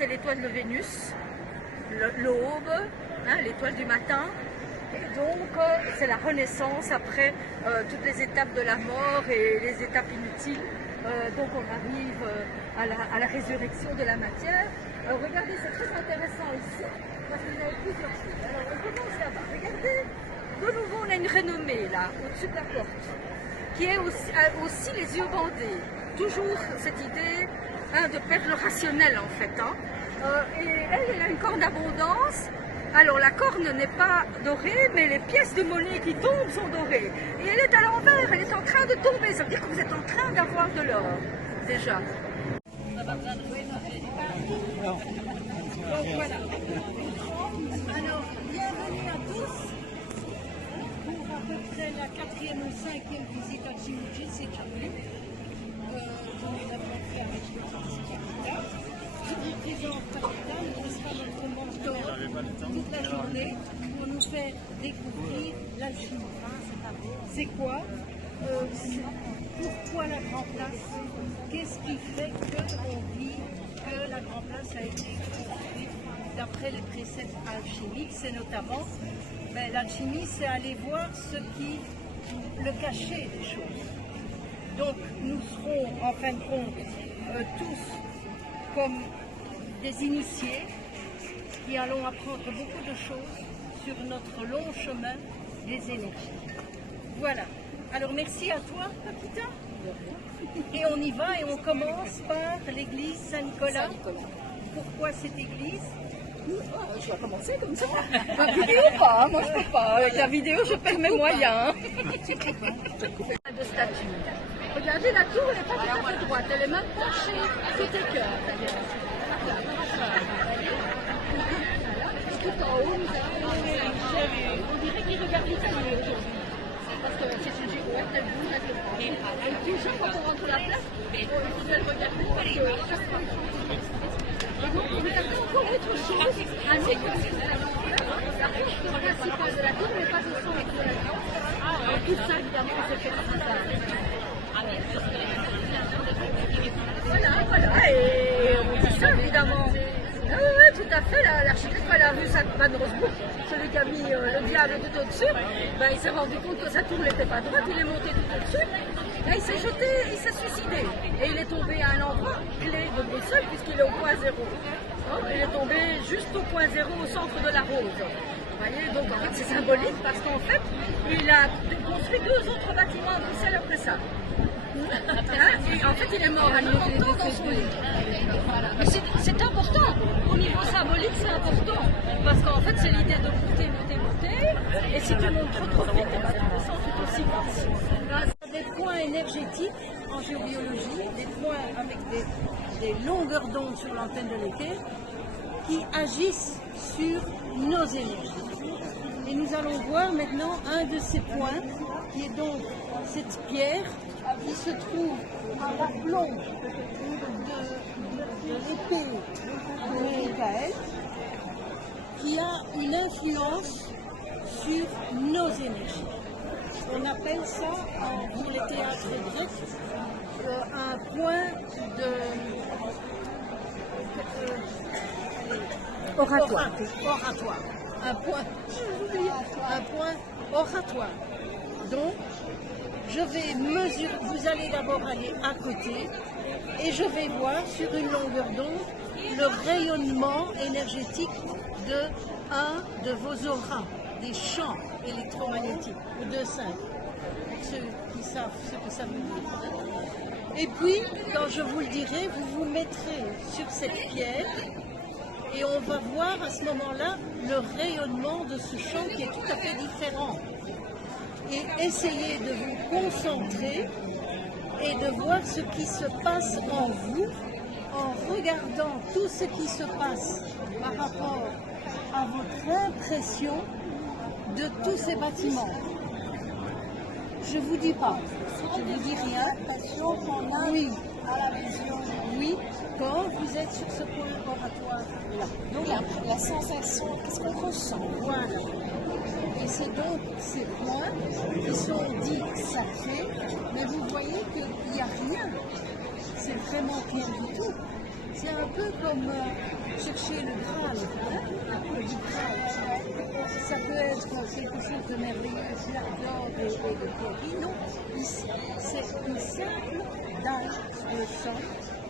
c'est l'étoile de Vénus, l'aube, hein, l'étoile du matin. Et donc, c'est la renaissance après toutes les étapes de la mort et les étapes inutiles. Donc, on arrive à la résurrection de la matière. Regardez, c'est très intéressant ici, parce qu'il y a plusieurs choses. Alors, on commence là-bas. Regardez, de nouveau, on a une renommée là, au-dessus de la porte, qui est aussi les yeux bandés. Toujours cette idée de perdre le rationnel, en fait. Hein. Et elle a une corne d'abondance. Alors la corne n'est pas dorée, mais les pièces de monnaie qui tombent sont dorées. Et elle est à l'envers, elle est en train de tomber. Ça veut dire que vous êtes en train d'avoir de l'or, déjà. Donc voilà. Alors, bienvenue à tous pour à peu près la 4e ou 5e visite à Tchiouji, c'est Tchiouji. Nous avons fait avec le certificat. Je représente Capital, il sera notre mentor toute la journée pour nous faire découvrir l'alchimie. C'est quoi pourquoi la Grand Place? Qu'est-ce qui fait qu'on dit que la Grand Place a été construite d'après les préceptes alchimiques? C'est notamment, l'alchimie, c'est aller voir ce qui, le cachet des choses. Donc nous serons en fin de compte tous comme des initiés qui allons apprendre beaucoup de choses sur notre long chemin des énergies. Voilà. Alors merci à toi, Paquita. Et on y va et on commence par l'église Saint-Nicolas. Pourquoi cette église? Je vais commencer comme ça. La vidéo pas, moi je peux pas. Avec la vidéo je perds mes moyens. De statue. Regardez, la tour n'est pas tout à fait droite, elle est même penchée côté cœur d'ailleurs. Tout en haut, on dirait qu'il regarde l'Italie aujourd'hui. Parce que c'est une girouette, elle bouge, elle se prend. Et toujours quand on rentre à la place, il faut le regarder parce que chaque fois il faut. Et donc on regarde encore autre chose, un autre la porte principale de la tour n'est pas au centre de la tour. Tout ça évidemment c'est fait comme ça. Voilà, et on dit ça évidemment. Oui, tout à fait, l'architecte, quand il a vu ça Van Rosburg, celui qui a mis le diable tout au-dessus, il s'est rendu compte que sa tour n'était pas droite, il est monté tout au-dessus, et il s'est jeté, il s'est suicidé. Et il est tombé à un endroit clé de Bruxelles, puisqu'il est au point zéro. Il est tombé juste au point zéro, au centre de la rose. Vous voyez, donc en fait c'est symbolique, parce qu'en fait, il a construit 2 autres bâtiments à Bruxelles après ça. Et en fait, il est mort à 90 ans dans ce pays. Mais c'est important. Au niveau symbolique, c'est important. Parce qu'en fait, c'est l'idée de monter. Et si tu montes trop vite, tu descends tout aussi vite. Des points énergétiques en géobiologie, des points avec des longueurs d'onde sur l'antenne de l'éther qui agissent sur nos énergies. Et nous allons voir maintenant un de ces points qui est donc cette pierre qui se trouve à la plomb de l'épée de Michael, qui a une influence sur nos énergies. On appelle ça, pour les théâtres grecs, un point oratoire. Un point oratoire. Donc, je vais mesurer, vous allez d'abord aller à côté et je vais voir sur une longueur d'onde le rayonnement énergétique de un de vos auras, des champs électromagnétiques, ou de 5, pour ceux qui savent ce que ça veut dire. Et puis, quand je vous le dirai, vous vous mettrez sur cette pierre et on va voir à ce moment-là le rayonnement de ce champ qui est tout à fait différent. Et essayez de vous concentrer et de voir ce qui se passe en vous en regardant tout ce qui se passe par rapport à votre impression de tous ces bâtiments. Je ne vous dis pas, je ne vous dis rien. L'impression qu'on a Oui, à la vision. oui, quand vous êtes sur ce point oratoire-là. Donc la sensation, qu'est-ce qu'on ressent? Voilà. Et c'est donc ces points qui sont dits sacrés, mais vous voyez qu'il n'y a rien. C'est vraiment rien du tout. C'est un peu comme chercher le Graal, hein, le Graal. Ça peut être quelque chose de merveilleux, d'or et de pierreries. Non, c'est une simple dalle de sol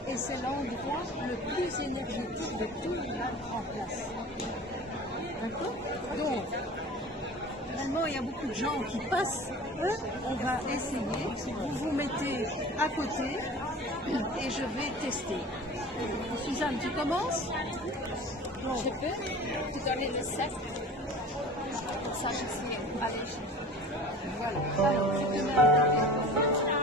et c'est l'endroit le plus énergétique de tout là en place. D'accord? Donc, finalement, il y a beaucoup de gens qui passent. On va essayer. Vous vous mettez à côté et je vais tester. Suzanne, tu commences? Je peux te donner le sac. Comme ça, je sais aller. Voilà. Alors, tu te mets à côté.